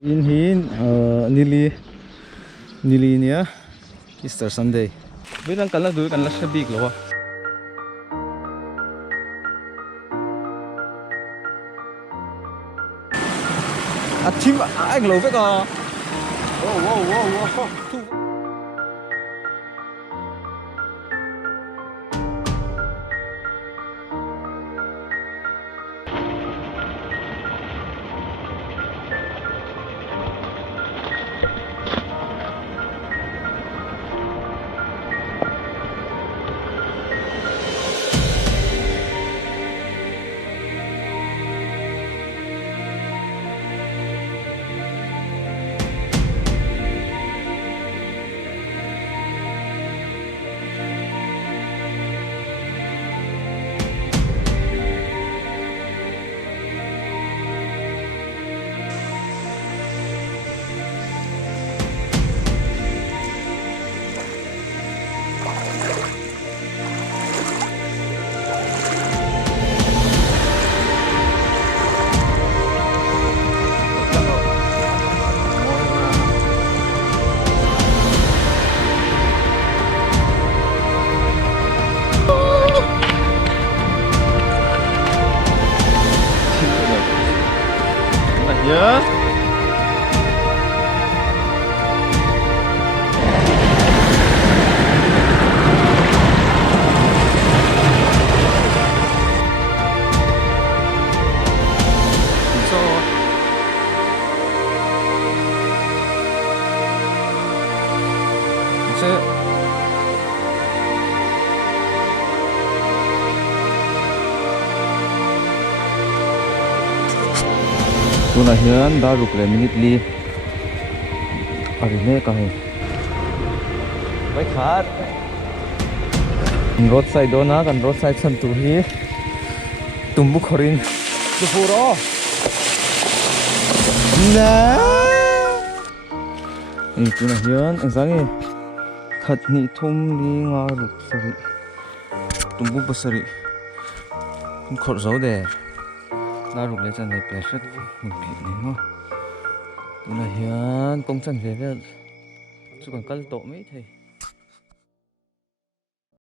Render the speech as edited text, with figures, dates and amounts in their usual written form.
In hin nili nia Easter Sunday. Bên kan la du kan la sabik lo. Chim anh lâu với cả. Wow. Nhớ tuna hian daruk le minute li ari ne ka he bai khat roadside dona kan roadside san tu hi tumbu khorin tu puro na ni tuna hian engzangi khat ni thum li nga ruk sari tumbu basari khor zo de na rục lấy chân này bé rất mình bị này mà tụi này hiền công chân về chứ còn cân tổ mấy thầy